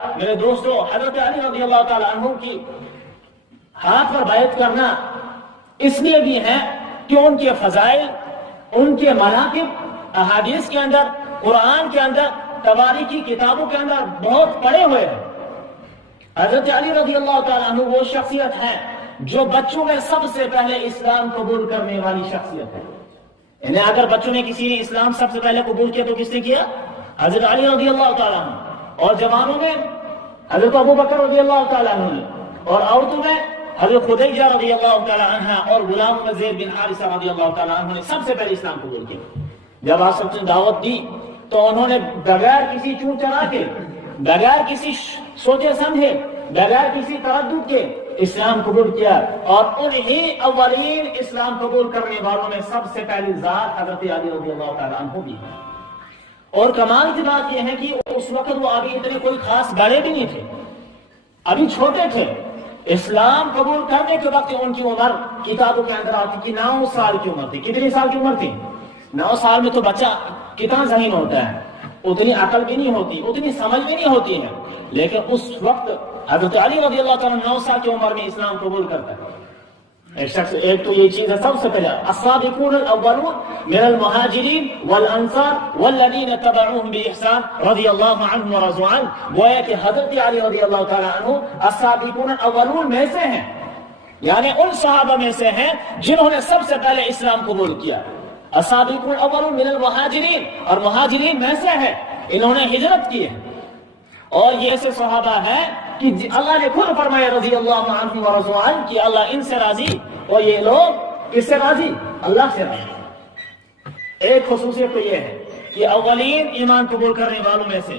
میرے دوستو، حضرت علی رضی اللہ تعالیٰ عنہ کی ہاتھ پر بیعت کرنا اس لیے بھی ہے کہ ان کے فضائل، ان کے مناقب احادیث کے اندر، قرآن کے اندر، تواریخ کی کتابوں کے اندر بہت پڑے ہوئے ہیں۔ حضرت علی رضی اللہ تعالیٰ عنہ وہ شخصیت ہے جو بچوں میں سب سے پہلے اسلام قبول کرنے والی شخصیت ہے۔ یعنی اگر بچوں نے کسی نے اسلام سب سے پہلے قبول کیا تو کس نے کیا؟ حضرت علی رضی اللہ تعالیٰ عنہ۔ اور جوانوں میں حضرت ابو بکر رضی اللہ تعالیٰ عنہ نے، اور عورتوں میں حضرت خدیجہ رضی اللہ تعالیٰ عنہ، اور غلاموں میں زید بن حارثہ رضی اللہ تعالیٰ عنہ نے سب سے پہلے اسلام قبول کیا۔ جب آپ نے دعوت دی تو انہوں نے بغیر کسی چون چرا کے، بغیر کسی سوچے سمجھے، بغیر کسی تردد کے اسلام قبول کیا، اور انہی اولین اسلام قبول کرنے والوں میں سب سے پہلی ذات حضرت علی رضی اللہ تعالیٰ عنہ بھی ہے۔ اور کمال کی بات یہ ہے کہ اس وقت وہ ابھی اتنے کوئی خاص بڑے بھی نہیں تھے، ابھی چھوٹے تھے۔ اسلام قبول کرنے کے وقت ان کی عمر کتابوں کے اندر آتی کہ 9 سال کی عمر تھی۔ کتنی سال کی عمر تھی؟ 9 سال میں تو بچہ کتنا ذہین ہوتا ہے، اتنی عقل بھی نہیں ہوتی، اتنی سمجھ بھی نہیں ہوتی ہے، لیکن اس وقت حضرت علی رضی اللہ تعالیٰ 9 سال کی عمر میں اسلام قبول کرتا ہے۔ ایک تو یہ چیز ہے سب سے پہلے، السابقون الاولون من المہاجرین والانصار والذین تبعوهم باحسان رضی اللہ عنہم ورضوا عنہ۔ وہ ہے کہ حضرت علی رضی اللہ تعالیٰ عنہ السابقون الاولون میں سے ہیں، یعنی ان صحابہ میں سے ہیں جنہوں نے سب سے پہلے اسلام قبول کیا۔ السابقون الاولون من المہاجرین، اور مہاجرین میں سے ہیں، انہوں نے ہجرت کی ہے۔ اور یہ ایسے صحابہ ہیں کہ اللہ نے خود فرمایا رضی اللہ عنہم ورضوا عنہ کہ اللہ ان سے راضی، اور یہ لوگ کس سے راضی؟ اللہ سے راضی۔ ایک خصوصیت تو یہ ہے کہ اولین ایمان قبول کرنے والوں میں سے